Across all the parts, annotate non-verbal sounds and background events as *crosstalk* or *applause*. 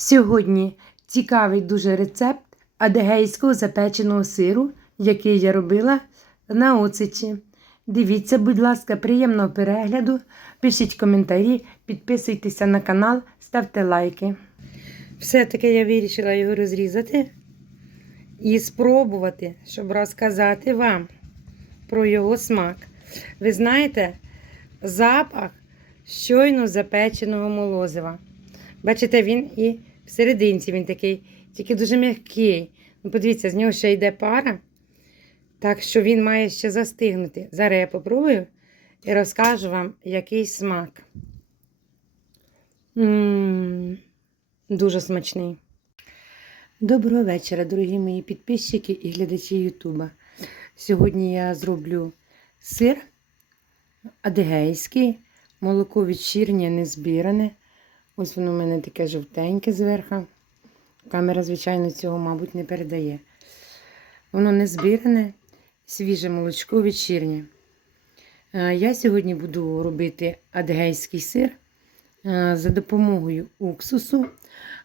Сьогодні цікавий дуже рецепт адегейського запеченого сиру, який я робила на оцеті. Дивіться, будь ласка, приємного перегляду. Пишіть коментарі, підписуйтеся на канал, ставте лайки. Все-таки я вирішила його розрізати і спробувати, щоб розказати вам про його смак. Ви знаєте, запах щойно запеченого молозива. Бачите, він і всерединці він такий, тільки дуже м'який. Ну, подивіться, з нього ще йде пара. Так що він має ще застигнути. Зараз я попробую і розкажу вам, який смак. М, Дуже смачний. Доброго вечора, дорогі мої підписчики і глядачі Ютуба. Сьогодні я зроблю сир адигейський, молоко відчірнє, не збіране. Ось воно в мене таке жовтеньке зверху. Камера, звичайно, цього, мабуть, не передає. Воно не збіране, свіже молочко вечірнє. Е, Я сьогодні буду робити адгейський сир е, за допомогою уксусу.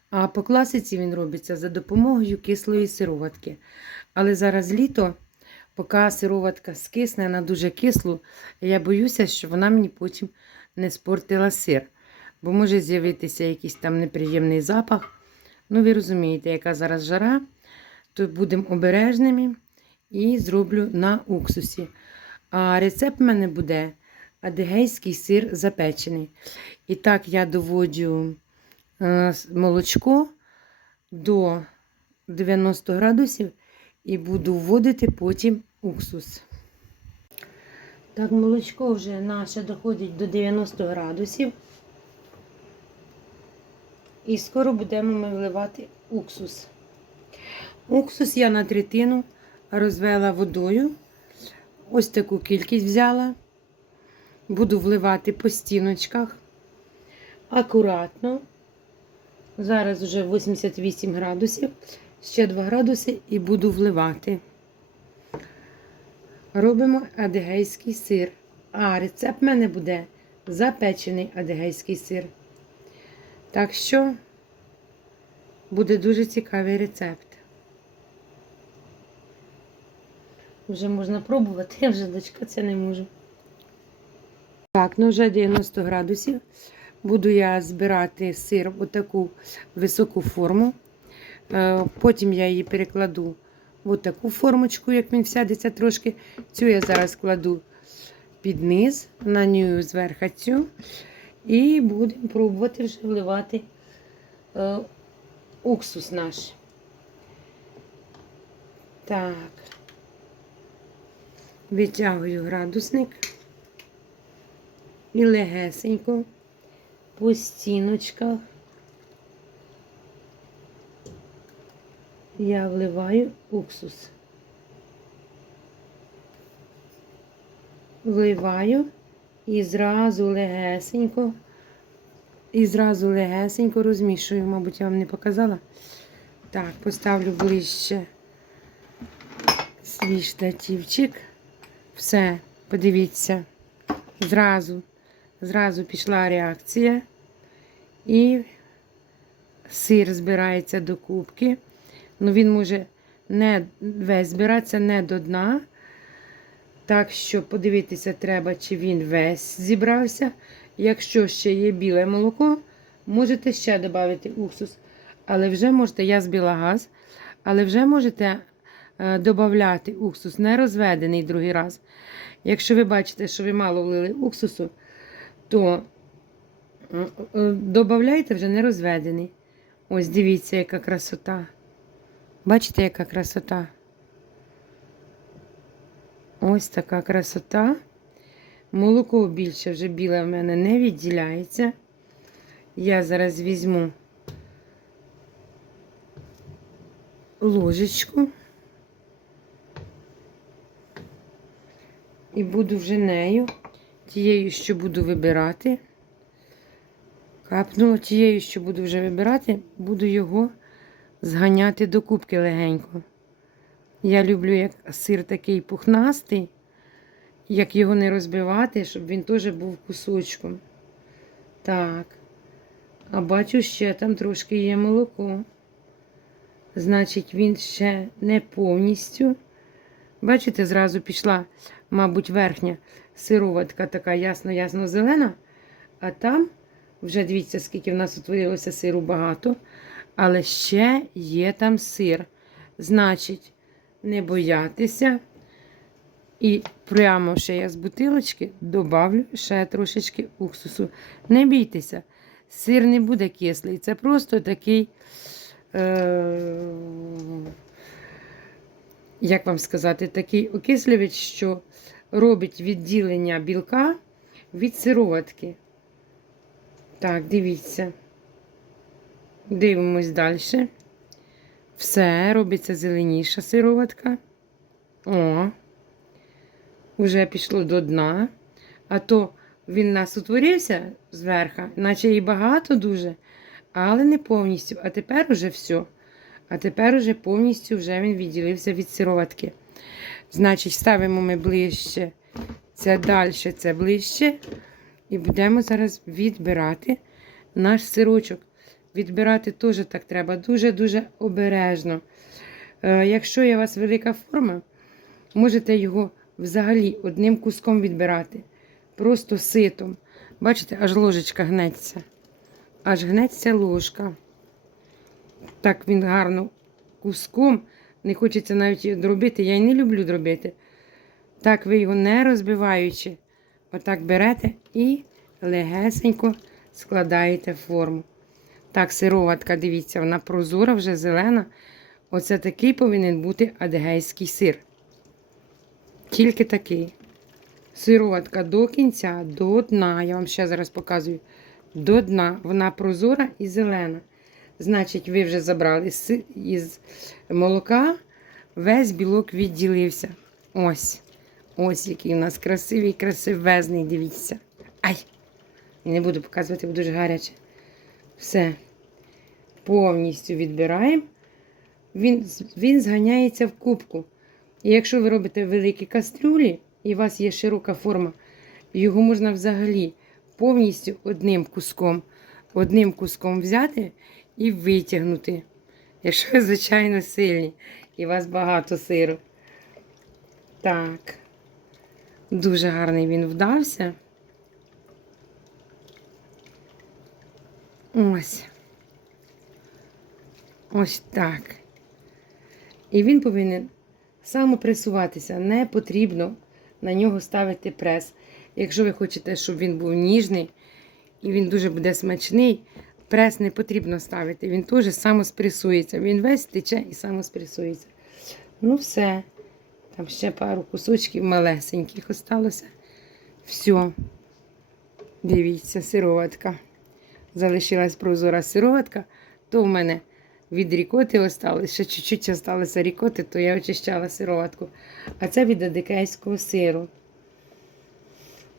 А по класиці він робиться за допомогою кислої сироватки. Але зараз літо, поки сироватка скисне, вона дуже кислу, я боюся, що вона мені потім не спортила сир. Бо може з'явитися якийсь там неприємний запах. Ну, ви розумієте, яка зараз жара, то будемо обережними і зроблю на уксусі. А рецепт в мене буде адигейський сир запечений. І так я доводжу е, молочко до 90 градусів і буду вводити потім уксус. Так, молочко вже наше доходить до 90 градусів. І скоро будемо ми вливати уксус. Уксус я на третину розвела водою. Ось таку кількість взяла. Буду вливати по стіночках. Акуратно. Зараз вже 88 градусів, ще 2 градуси і буду вливати. Робимо адигейський сир. А рецепт в мене буде запечений адигейський сир. Так що буде дуже цікавий рецепт. Вже можна пробувати, я вже дочекатися не можу. Так, ну вже 90 градусів. Буду я збирати сир в таку високу форму. Е, Потім я її перекладу в таку формочку, як він сядеться трошки. Цю я зараз кладу під низ, на нього зверху цю. І будемо пробувати вже вливати е, уксус наш. Так, витягую градусник і легесенько по стіночках я вливаю уксус. Вливаю і зразу легесенько, і зразу легесенько розмішую, мабуть, я вам не показала. Так, поставлю ближче свій штативчик. Все, подивіться, зразу, зразу пішла реакція. І сир збирається до кубки. Ну, він може не весь збиратися не до дна. Так що подивитися треба, чи він весь зібрався. Якщо ще є біле молоко, можете ще додати уксус. Але вже можете, я збила газ, але вже можете е, додати уксус, не розведений другий раз. Якщо ви бачите, що ви мало влили уксусу, то е, додавайте вже не розведений. Ось дивіться, яка красота. Бачите, яка красота? Ось така красота. Молоко більше вже біле в мене не відділяється. Я зараз візьму ложечку і буду вже нею, тією, що буду вибирати. Капнула тією, що буду вже вибирати, буду його зганяти до кубки легенько. Я люблю, як сир такий пухнастий, як його не розбивати, щоб він теж був кусочком. Так. А бачу, ще там трошки є молоко. Значить, він ще не повністю. Бачите, зразу пішла, мабуть, верхня сироватка така ясно-ясно зелена. А там вже дивіться, скільки в нас утворилося сиру багато. Але ще є там сир. Значить, не боятися. І прямо ще я з бутилочки добавлю ще трошечки уксусу. Не бійтеся, сир не буде кислий. Це просто такий, е- як вам сказати, такий окислювач, що робить відділення білка від сироватки. Так, дивіться. Дивимось далі. Все, робиться зеленіша сироватка. О, вже пішло до дна. А то він нас утворився зверху, наче і багато дуже, але не повністю. А тепер уже все. А тепер уже повністю вже він відділився від сироватки. Значить, ставимо ми ближче, це далі, це ближче. І будемо зараз відбирати наш сирочок. Відбирати теж так треба дуже-дуже обережно. Е, якщо є у вас велика форма, можете його взагалі одним куском відбирати. Просто ситом. Бачите, аж ложечка гнеться. Аж гнеться ложка. Так він гарно куском. Не хочеться навіть дробити. Я й не люблю дробити. Так ви його не розбиваючи, отак берете і легесенько складаєте форму. Так, сироватка, дивіться, вона прозора, вже зелена. Оце такий повинен бути адегейський сир. Тільки такий. Сироватка до кінця, до дна. Я вам ще зараз показую. До дна. Вона прозора і зелена. Значить, ви вже забрали із молока, весь білок відділився. Ось. Ось який у нас красивий, красивезний, дивіться. Ай! Не буду показувати, бо дуже гаряче. Все. Повністю відбираємо. Він, він зганяється в кубку. І якщо ви робите великі кастрюлі, і у вас є широка форма, його можна взагалі повністю одним куском, одним куском взяти і витягнути. Якщо ви, *laughs* звичайно, сильні, і у вас багато сиру. Так. Дуже гарний він вдався. Ось. Ось так. І він повинен самопресуватися. Не потрібно на нього ставити прес. Якщо ви хочете, щоб він був ніжний і він дуже буде смачний, прес не потрібно ставити. Він теж самоспресується. Він весь тече і самоспресується. Ну, все. Там ще пару кусочків малесеньких осталося. Все. Дивіться, сироватка. Залишилась прозора сироватка, то в мене від рікоти осталось, ще чуть-чуть осталося рікоти, то я очищала сироватку. А це від адикейського сиру.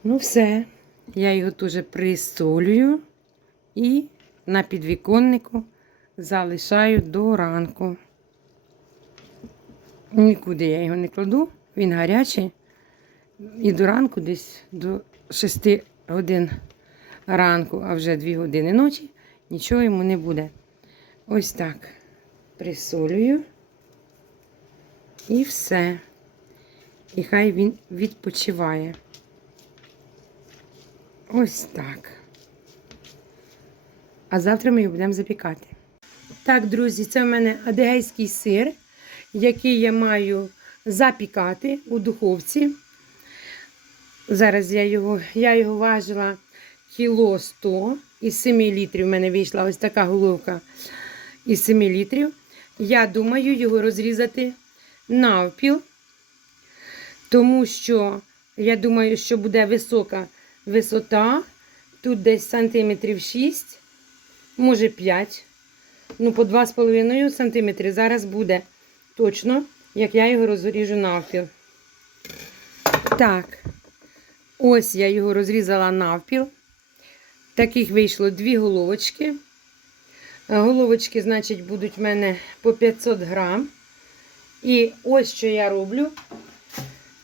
Ну, все. Я його теж присолюю і на підвіконнику залишаю до ранку. Нікуди я його не кладу, він гарячий. І до ранку, десь до 6 годин ранку, а вже 2 години ночі, нічого йому не буде. Ось так. Присолюю. І все. І хай він відпочиває. Ось так. А завтра ми його будемо запікати. Так, друзі, це в мене адегейський сир, який я маю запікати у духовці. Зараз я його, я його важила кіло 100 із 7 літрів. У мене вийшла ось така головка із 7 літрів. Я думаю його розрізати навпіл, тому що я думаю, що буде висока висота. Тут десь сантиметрів 6, може 5. Ну, по 2,5 сантиметри зараз буде точно, як я його розріжу навпіл. Так, ось я його розрізала навпіл. Таких вийшло дві головочки. Е, Головочки, значить, будуть в мене по 500 грам. І ось що я роблю.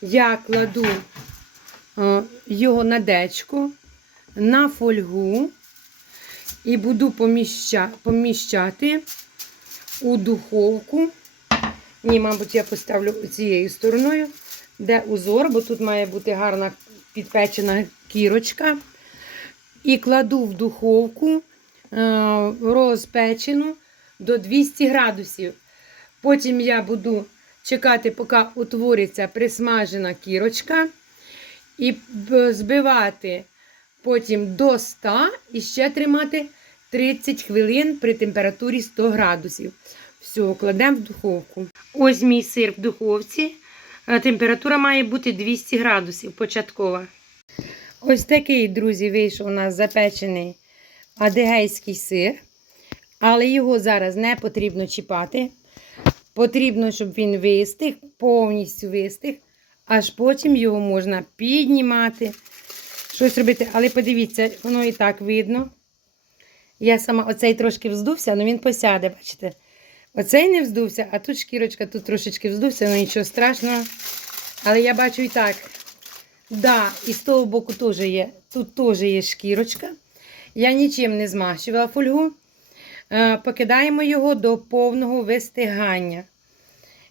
Я кладу е, його на дечку, на фольгу і буду поміща, поміщати у духовку. Ні, мабуть, я поставлю цією стороною, де узор, бо тут має бути гарна підпечена кірочка. І кладу в духовку е, розпечену до 200 градусів. Потім я буду чекати, поки утвориться присмажена кірочка. І збивати потім до 100 і ще тримати 30 хвилин при температурі 100 градусів. Все, кладемо в духовку. Ось мій сир в духовці. Е, Температура має бути 200 градусів початкова. Ось такий, друзі, вийшов у нас запечений адигейський сир. Але його зараз не потрібно чіпати. Потрібно, щоб він вистиг, повністю вистиг. Аж потім його можна піднімати, щось робити. Але подивіться, воно і так видно. Я сама оцей трошки вздувся, але він посяде, бачите? Оцей не вздувся, а тут шкірочка, тут трошечки вздувся, ну нічого страшного. Але я бачу і так. Да, і з того боку теж є. Тут теж є шкірочка. Я нічим не змащувала фольгу. Е, Покидаємо його до повного вистигання.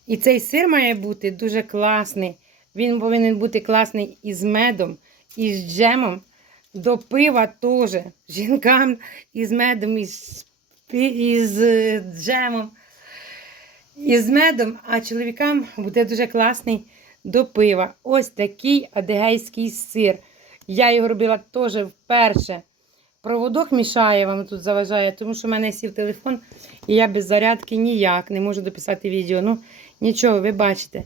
І цей сир має бути дуже класний. Він повинен бути класний із медом, і з джемом. До пива теж. Жінкам із медом, пі- із джемом, із медом, а чоловікам буде дуже класний до пива. Ось такий адегейський сир. Я його робила теж вперше. Проводок мішає вам тут заважає, тому що в мене сів телефон, і я без зарядки ніяк не можу дописати відео. Ну, нічого, ви бачите.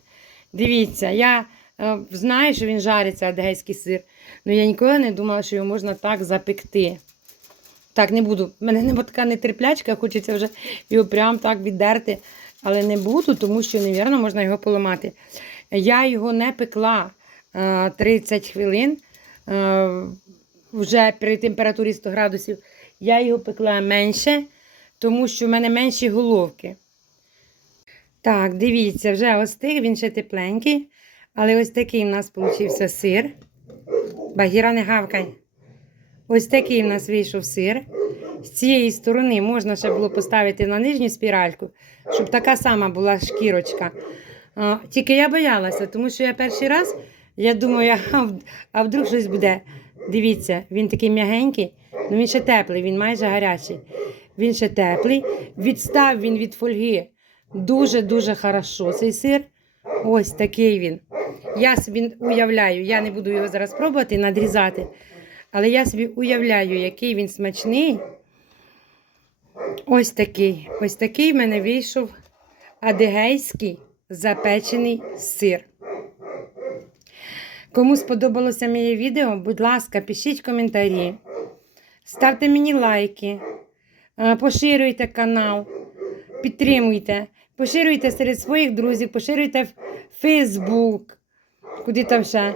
Дивіться, я е, знаю, що він жариться, адегейський сир. але я ніколи не думала, що його можна так запекти. Так, не буду. У мене нема така нетерплячка, хочеться вже його прям так віддерти. Але не буду, тому що, невірно, можна його поламати. Я його не пекла е, 30 хвилин. е, вже при температурі 100 градусів. Я його пекла менше, тому що в мене менші головки. Так, дивіться, вже остиг, він ще тепленький. Але ось такий в нас получився сир. Багіра не гавкай. Ось такий в нас вийшов сир. З цієї сторони можна ще було поставити на нижню спіральку, щоб така сама була шкірочка. Тільки я боялася, тому що я перший раз, я думаю, а, а вдруг щось буде. Дивіться, він такий м'ягенький, ну він ще теплий, він майже гарячий. Він ще теплий. Відстав він від фольги дуже-дуже хорошо. Цей сир. Ось такий він. Я собі уявляю, я не буду його зараз пробувати надрізати, але я собі уявляю, який він смачний. Ось такий. Ось такий в мене вийшов адигейський запечений сир. Кому сподобалося моє відео, будь ласка, пишіть коментарі, ставте мені лайки, е, поширюйте канал, підтримуйте, поширюйте серед своїх друзів, поширюйте в Фейсбук, куди там ще.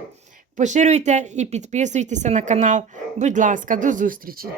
Поширюйте і підписуйтеся на канал. Будь ласка, до зустрічі!